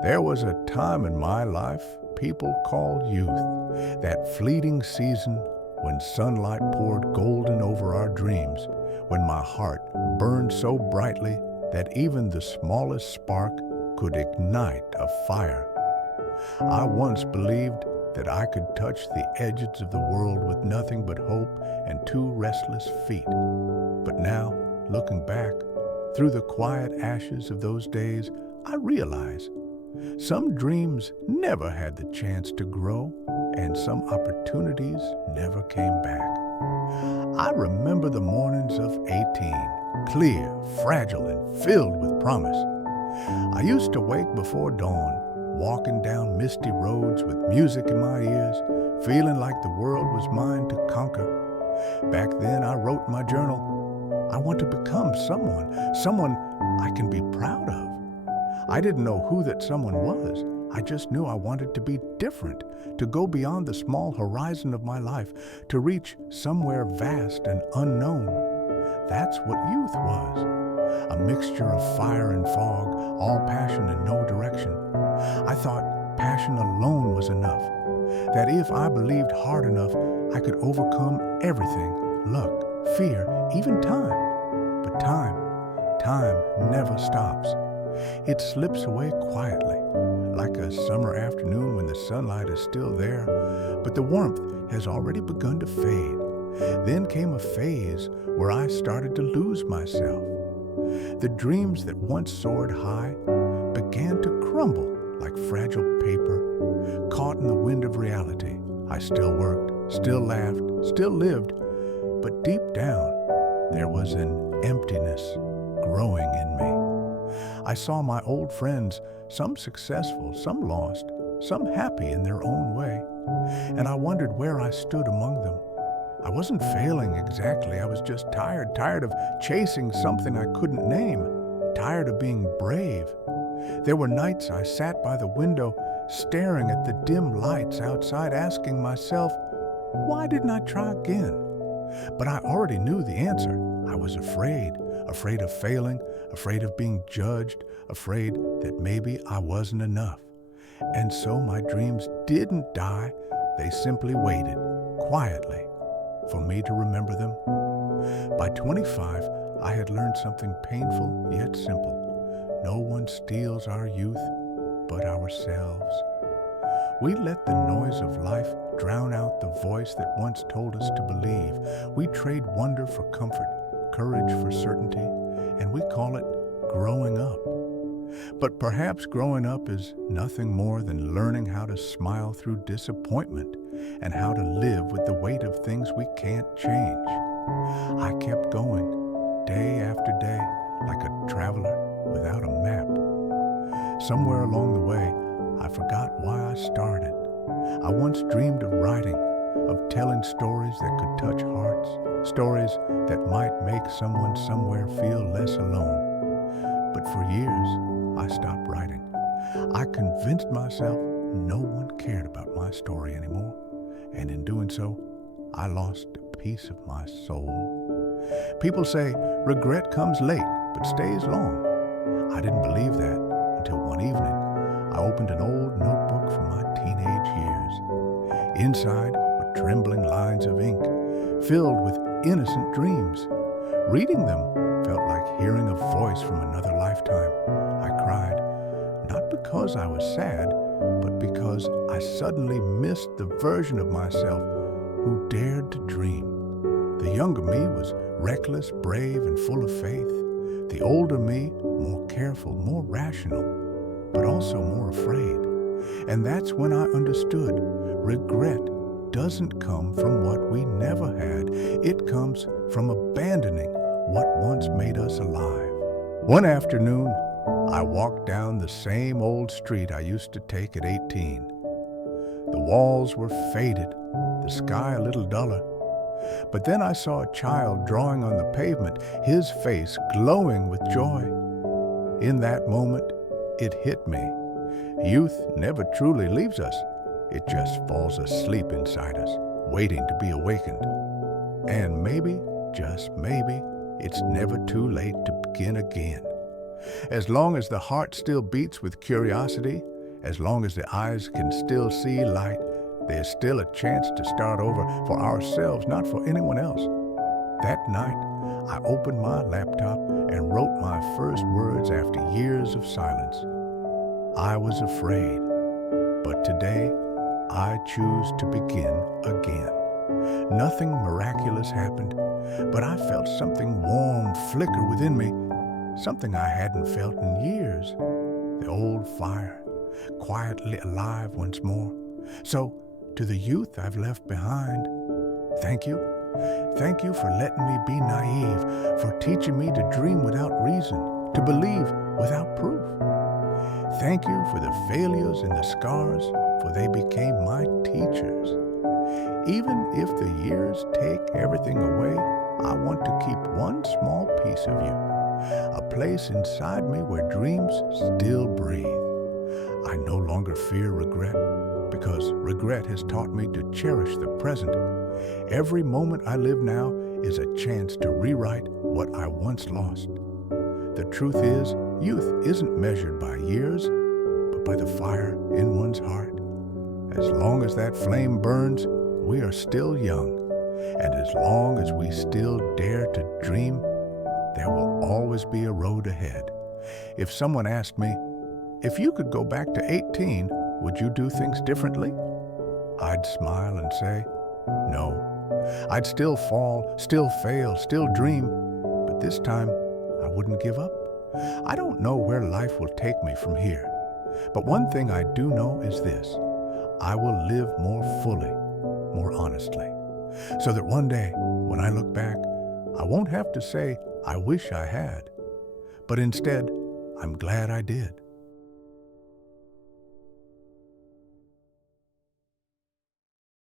There was a time in my life people called youth, that fleeting season when sunlight poured golden over our dreams, when my heart burned so brightly that even the smallest spark could ignite a fire. I once believed that I could touch the edges of the world with nothing but hope and two restless feet. But now, looking back, through the quiet ashes of those days, I realize some dreams never had the chance to grow, and some opportunities never came back. I remember the mornings of 18, clear, fragile, and filled with promise. I used to wake before dawn, walking down misty roads with music in my ears, feeling like the world was mine to conquer. Back then, I wrote in my journal, I want to become someone I can be proud of. I didn't know who that someone was. I just knew I wanted to be different, to go beyond the small horizon of my life, to reach somewhere vast and unknown. That's what youth was, a mixture of fire and fog, all passion and no direction. I thought passion alone was enough, that if I believed hard enough, I could overcome everything, luck, fear, even time. But time never stops. It slips away quietly, like a summer afternoon when the sunlight is still there, but the warmth has already begun to fade. Then came a phase where I started to lose myself. The dreams that once soared high began to crumble like fragile paper, caught in the wind of reality. I still worked, still laughed, still lived, but deep down there was an emptiness growing in me. I saw my old friends, some successful, some lost, some happy in their own way, and I wondered where I stood among them. I wasn't failing exactly, I was just tired of chasing something I couldn't name, tired of being brave. There were nights I sat by the window, staring at the dim lights outside, asking myself, why didn't I try again? But I already knew the answer. I was afraid of failing, afraid of being judged, afraid that maybe I wasn't enough. And so my dreams didn't die, they simply waited, quietly, for me to remember them. By 25, I had learned something painful yet simple. No one steals our youth but ourselves. We let the noise of life drown out the voice that once told us to believe. We trade wonder for comfort, courage for certainty, and we call it growing up. But perhaps growing up is nothing more than learning how to smile through disappointment and how to live with the weight of things we can't change. I kept going, day after day, like a traveler without a map. Somewhere along the way, I forgot why I started. I once dreamed of writing, of telling stories that could touch hearts, stories that might make someone somewhere feel less alone. But for years, I stopped writing. I convinced myself no one cared about my story anymore, and in doing so, I lost a piece of my soul. People say regret comes late, but stays long. I didn't believe that until one evening, I opened an old notebook from my teenage years. Inside were trembling lines of ink, filled with innocent dreams. Reading them felt like hearing a voice from another lifetime. I cried, not because I was sad, but because I suddenly missed the version of myself who dared to dream. The younger me was reckless, brave, and full of faith. The older me, more careful, more rational, but also more afraid. And that's when I understood regret doesn't come from what we never had. It comes from abandoning what once made us alive. One afternoon, I walked down the same old street I used to take at 18. The walls were faded, the sky a little duller. But then I saw a child drawing on the pavement, his face glowing with joy. In that moment, it hit me. Youth never truly leaves us. It just falls asleep inside us, waiting to be awakened. And maybe, just maybe, it's never too late to begin again. As long as the heart still beats with curiosity, as long as the eyes can still see light, there's still a chance to start over for ourselves, not for anyone else. That night, I opened my laptop and wrote my first words after years of silence. I was afraid, but today I choose to begin again. Nothing miraculous happened, but I felt something warm flicker within me, something I hadn't felt in years. The old fire, quietly alive once more. So, to the youth I've left behind, thank you. Thank you for letting me be naive, for teaching me to dream without reason, to believe without proof. Thank you for the failures and the scars, for they became my teachers. Even if the years take everything away, I want to keep one small piece of you, a place inside me where dreams still breathe. I no longer fear regret, because regret has taught me to cherish the present. Every moment I live now is a chance to rewrite what I once lost. The truth is, youth isn't measured by years, but by the fire in one's heart. As long as that flame burns, we are still young. And as long as we still dare to dream, there will always be a road ahead. If someone asked me, if you could go back to 18, would you do things differently? I'd smile and say, no. I'd still fall, still fail, still dream, but this time I wouldn't give up. I don't know where life will take me from here, but one thing I do know is this: I will live more fully, more honestly, so that one day, when I look back, I won't have to say, I wish I had, but instead, I'm glad I did.